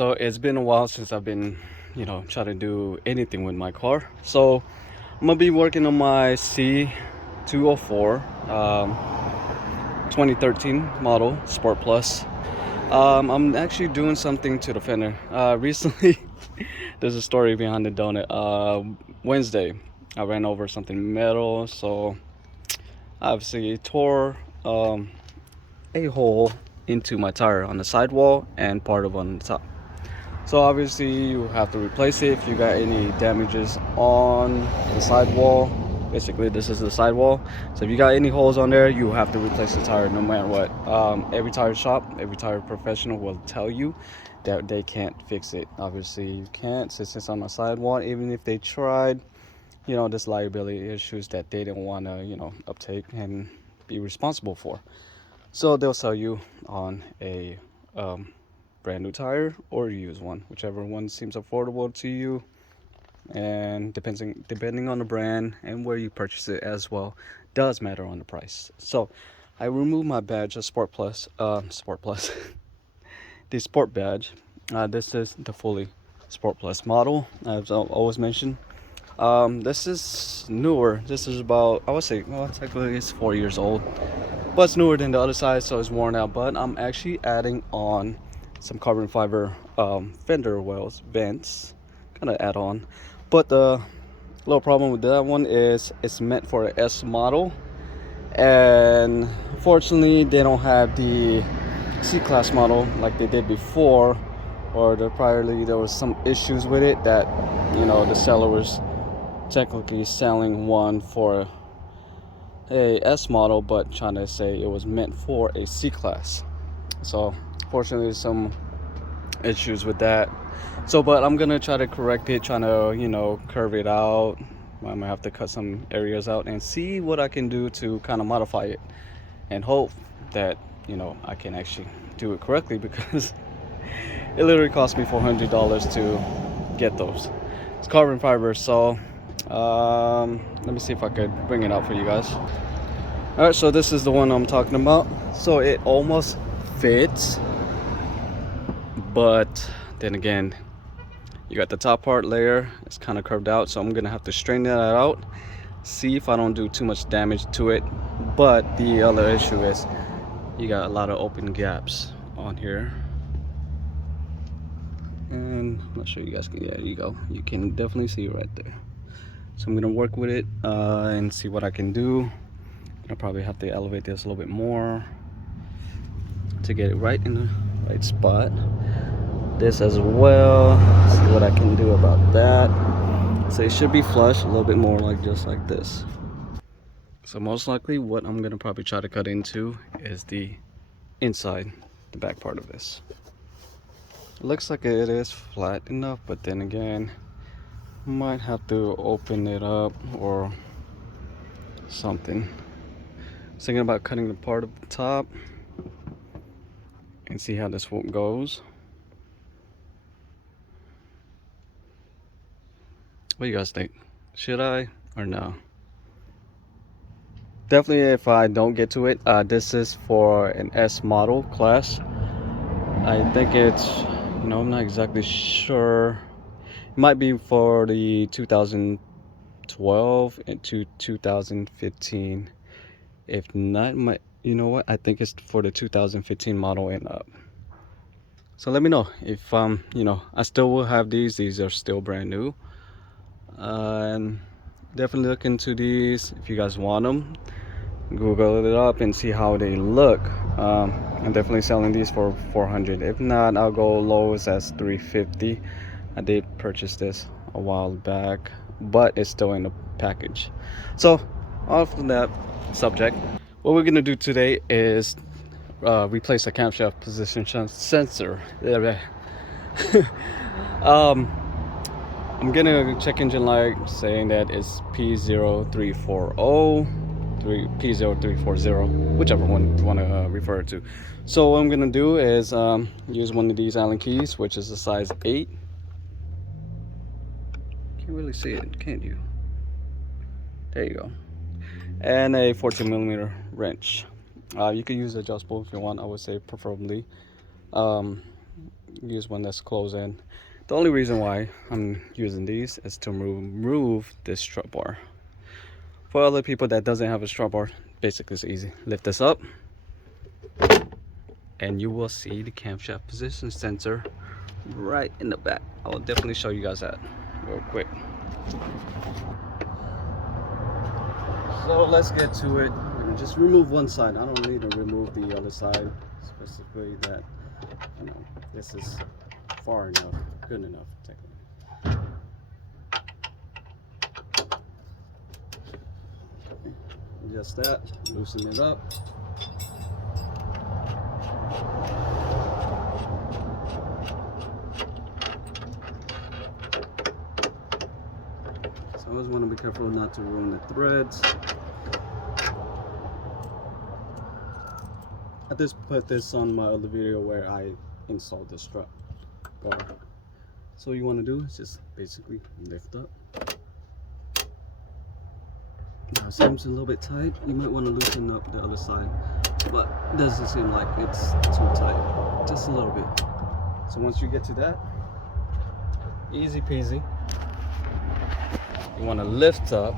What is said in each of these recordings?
so it's been a while since I've been, trying to do anything with my car. So I'm gonna be working on my C204 2013 model Sport Plus. I'm actually doing something to the fender. Recently, there's a story behind the donut. Wednesday, I ran over something metal, so obviously tore a hole into my tire on the sidewall and part of on the top. So obviously you have to replace it if you got any damages on the sidewall. Basically this is the sidewall, so if you got any holes on there, you have to replace the tire no matter what. Every tire shop, every tire professional will tell you that they can't fix it. Obviously you can't, since it's on the sidewall. Even if they tried, there's liability issues that they don't want to uptake and be responsible for. So they'll sell you on a brand new tire or used one, whichever one seems affordable to you, and depending on the brand and where you purchase it as well, does matter on the price. So I removed my badge of Sport Plus, the Sport badge. This is the fully Sport Plus model, as I've always mentioned. This is newer. This is about, I would say, well, technically it's 4 years old, but it's newer than the other side, so it's worn out. But I'm actually adding on some carbon fiber fender wells, vents, kind of add on. But the little problem with that one is it's meant for an S model, and fortunately they don't have the C-class model like they did before, or priorly there was some issues with it that the seller was technically selling one for a S model but trying to say it was meant for a C-class. So fortunately some issues with that. So but I'm gonna try to correct it, trying to curve it out. I might have to cut some areas out and see what I can do to kind of modify it, and hope that I can actually do it correctly, because it literally cost me $400 to get those. It's carbon fiber, so let me see if I could bring it out for you guys. All right, so this is the one I'm talking about. So it almost fits, but then again, you got the top part layer, it's kind of curved out, so I'm gonna have to straighten that out, see if I don't do too much damage to it. But the other issue is you got a lot of open gaps on here, and I'm not sure you guys can, yeah, there you go, you can definitely see it right there. So I'm gonna work with it and see what I can do. I'll probably have to elevate this a little bit more to get it right in the right spot. This as well, see what I can do about that. So it should be flush a little bit more, like just like this. So most likely what I'm gonna probably try to cut into is the inside, the back part of this. It looks like it is flat enough, but then again, might have to open it up or something. Thinking about cutting the part of the top and see how this one goes. What do you guys think? Should I or no? Definitely, if I don't get to it, this is for an S model class. I think it's, I'm not exactly sure. It might be for the 2012 and to 2015. If not, you know what? I think it's for the 2015 model and up. So let me know if I still will have these. These are still brand new. And definitely look into these if you guys want them. Google it up and see how they look. I'm definitely selling these for $400. If not, I'll go lowest as $350. I did purchase this a while back, but it's still in the package. So off of that subject, what we're gonna do today is replace a camshaft position sensor. I'm getting a check engine light saying that it's P0340, P0340, whichever one you want to refer it to. So what I'm gonna do is use one of these Allen keys, which is a size 8. Can't really see it, can't you? There you go. And a 14mm wrench. You can use adjustable if you want. I would say preferably. use one that's closed in. The only reason why I'm using these is to remove this strut bar. For other people that doesn't have a strut bar, basically it's easy. Lift this up and you will see the camshaft position sensor right in the back. I will definitely show you guys that real quick. So let's get to it. I'm gonna just remove one side. I don't need to remove the other side, specifically that, you know, this is far enough, good enough technically. Just that, loosen it up. So I always want to be careful not to ruin the threads. I just put this on my other video where I installed the strut bar. So what you want to do is just basically lift up. Now it seems a little bit tight. You might want to loosen up the other side, but it doesn't seem like it's too tight, just a little bit. So once you get to that, easy peasy, you want to lift up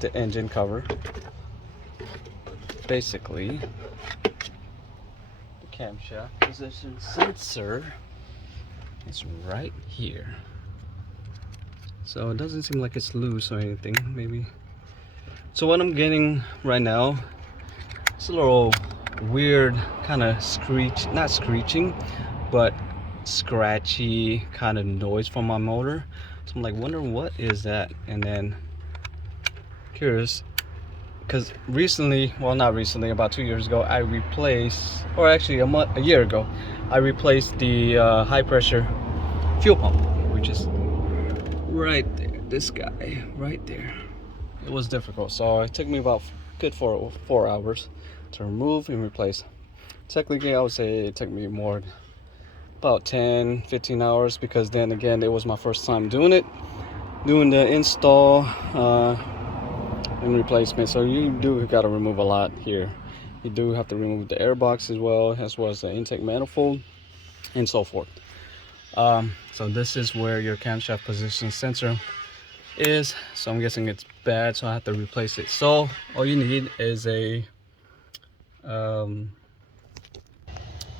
the engine cover. Basically, the camshaft position sensor is right here. So it doesn't seem like it's loose or anything, maybe. So what I'm getting right now, it's a little weird kind of screech, not screeching, but scratchy kind of noise from my motor. So I'm like wondering what is that, and then curious, because recently, well not recently, about 2 years ago, I replaced, or actually a year ago, I replaced the high pressure fuel pump, which is right there, this guy right there. It was difficult, so it took me about good 4 hours to remove and replace. Technically I would say it took me more, about 10-15 hours, because then again it was my first time doing the install and replacement. So you do got to remove a lot here. You do have to remove the air box as well as the intake manifold and so forth. So this is where your camshaft position sensor is. So I'm guessing it's bad, so I have to replace it. So all you need is a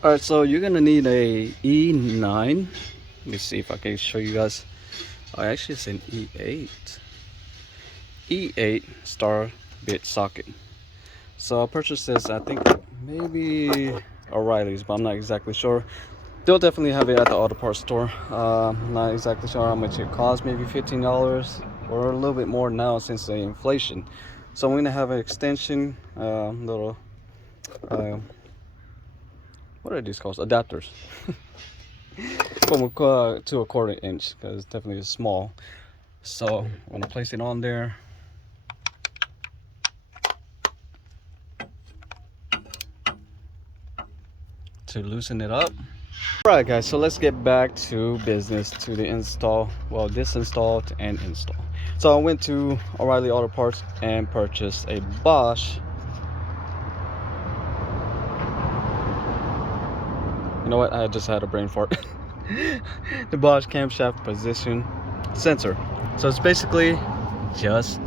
alright, so you're gonna need a E9. Let me see if I can show you guys. Oh, actually it's an E8 star bit socket. So I purchased this, I think maybe O'Reilly's, but I'm not exactly sure. They'll definitely have it at the auto parts store. Not exactly sure how much it costs, maybe $15 or a little bit more now since the inflation. So I'm gonna have an extension, little what are these called? Adapters. From to a 1/4 inch, because it's definitely small. So I'm gonna place it on there. To loosen it up. Alright guys, so let's get back to business, to the install. Well, disinstall and install. So I went to O'Reilly Auto Parts and purchased a Bosch. You know what? I just had a brain fart. The Bosch camshaft position sensor. So it's basically just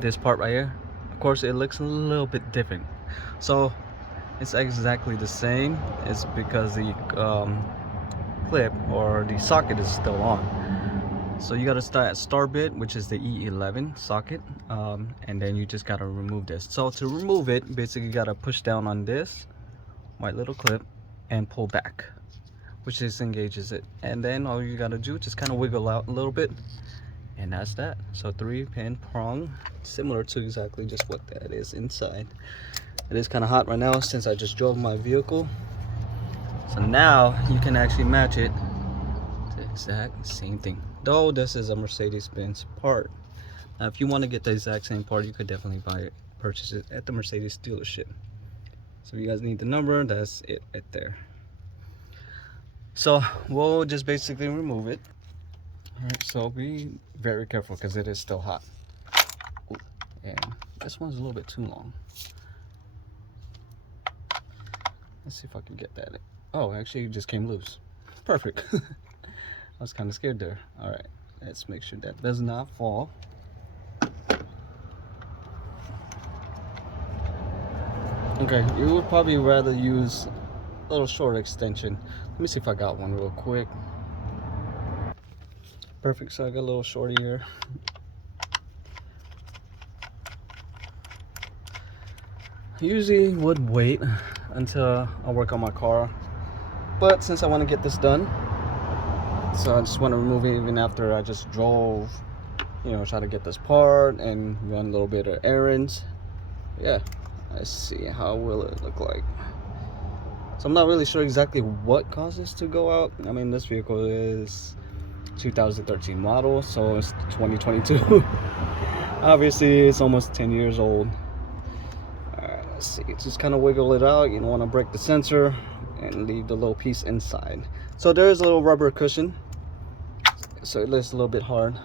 this part right here. Of course, it looks a little bit different. So it's exactly the same. It's because the clip or the socket is still on. So you got to start at star bit, which is the E11 socket, and then you just got to remove this. So to remove it, basically you got to push down on this white little clip and pull back, which disengages it, and then all you got to do, just kind of wiggle out a little bit, and that's that. So 3-pin prong, similar to exactly just what that is inside. It is kind of hot right now since I just drove my vehicle. So now you can actually match it to the exact same thing. Though this is a Mercedes-Benz part. Now if you want to get the exact same part, you could definitely buy it, purchase it at the Mercedes dealership. So if you guys need the number, that's it right there. So we'll just basically remove it. Alright, so be very careful because it is still hot. Ooh, and this one's a little bit too long. Let's see if I can get that in. Oh, actually it just came loose. Perfect. I was kind of scared there. All right, let's make sure that does not fall. Okay, you would probably rather use a little shorter extension. Let me see if I got one real quick. Perfect, so I got a little shorty here. I usually would wait until I work on my car, but since I want to get this done, so I just want to remove it even after I just drove, you know, try to get this part and run a little bit of errands. Yeah, let's see, how will it look like. So I'm not really sure exactly what caused this to go out. I mean, this vehicle is 2013 model, so it's 2022. Obviously it's almost 10 years old. Alright, let's see, just kind of wiggle it out. You don't want to break the sensor and leave the little piece inside. So there is a little rubber cushion, so it lifts a little bit hard.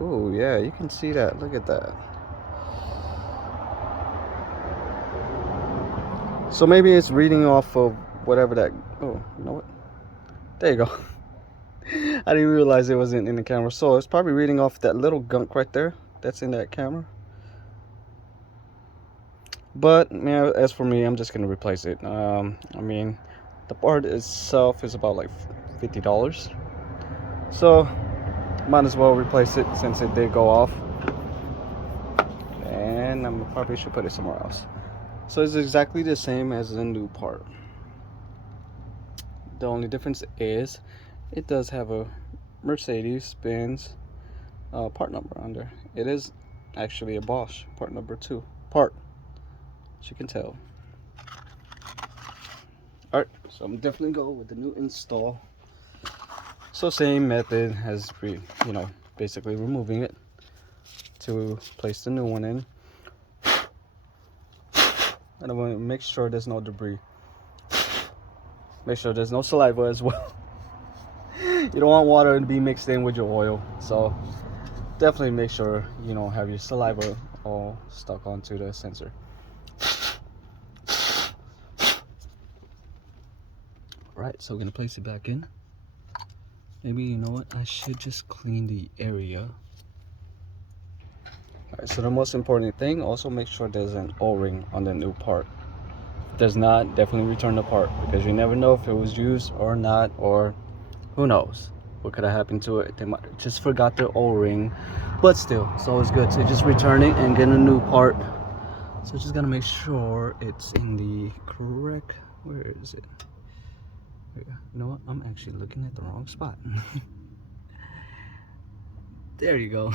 Oh yeah, you can see that. Look at that. So maybe it's reading off of whatever that. Oh, you know what? There you go. I didn't realize it wasn't in the camera, so it's probably reading off that little gunk right there that's in that camera. But man, as for me, I'm just gonna replace it. I mean, the part itself is about like $50, so might as well replace it since it did go off. And I probably should put it somewhere else. So it's exactly the same as the new part. The only difference is it does have a Mercedes-Benz part number under. It is actually a Bosch part number 2 part, as you can tell. Alright, so I'm definitely go with the new install. So same method as basically removing it to place the new one in. And I want to make sure there's no debris. Make sure there's no saliva as well. You don't want water to be mixed in with your oil, so definitely make sure you don't have your saliva all stuck onto the sensor. Right, so we're gonna place it back in. Maybe, you know what, I should just clean the area. Alright, so the most important thing, also make sure there's an O-ring on the new part. If there's not, definitely return the part, because you never know if it was used or not, or who knows what could have happened to it. They might have just forgot their O-ring, but still, it's always good to just return it and get a new part. So just gotta make sure it's in the correct, where is it? You know what, I'm actually looking at the wrong spot. There you go.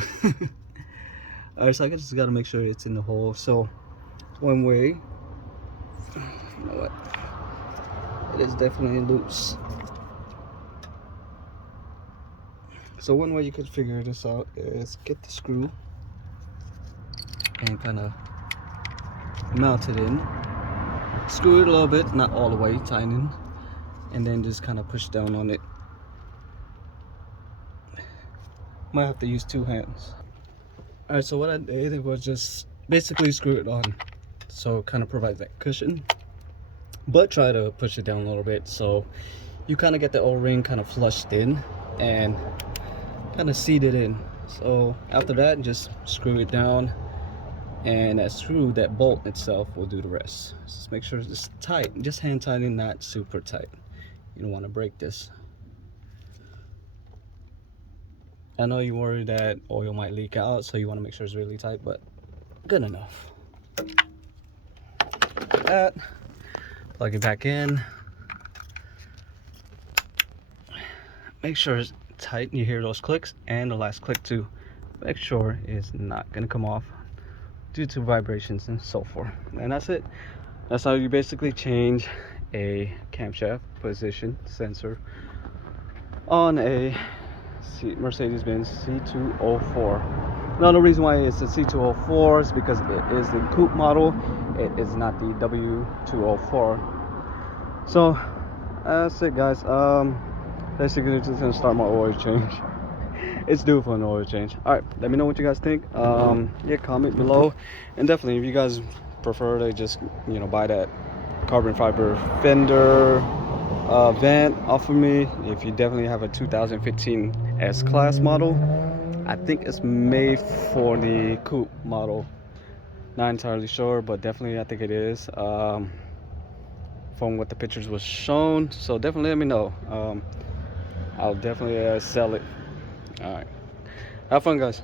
Alright, so I just gotta make sure it's in the hole. So one way, you know what, it is definitely loose. So one way you could figure this out is get the screw and kind of mount it in. Screw it a little bit, not all the way, tighten, and then just kind of push down on it. Might have to use 2 hands. Alright, so what I did was just basically screw it on, so it kind of provides that cushion, but try to push it down a little bit so you kind of get the O-ring kind of flushed in and kind of seated in. So after that, just screw it down, and that screw, that bolt itself, will do the rest. Just make sure it's tight, just hand tighten, not super tight. You don't want to break this. I know you worry that oil might leak out, so you want to make sure it's really tight, but good enough. Like that. Plug it back in. Make sure it's tight. You hear those clicks, and the last click too. Make sure it's not going to come off due to vibrations and so forth. And that's it. That's how you basically change a camshaft position sensor on a Mercedes-Benz C204. Now the reason why it's a C204 is because it is the coupe model. It is not the W204. So that's it, guys. Basically just gonna start my oil change. It's due for an oil change. All right, let me know what you guys think. Yeah, comment below, and definitely if you guys prefer to just, you know, buy that carbon fiber fender vent off of me. If you definitely have a 2015 S-Class model, I think it's made for the coupe model. Not entirely sure, but definitely I think it is, from what the pictures was shown. So definitely let me know. I'll definitely sell it. All right, have fun, guys.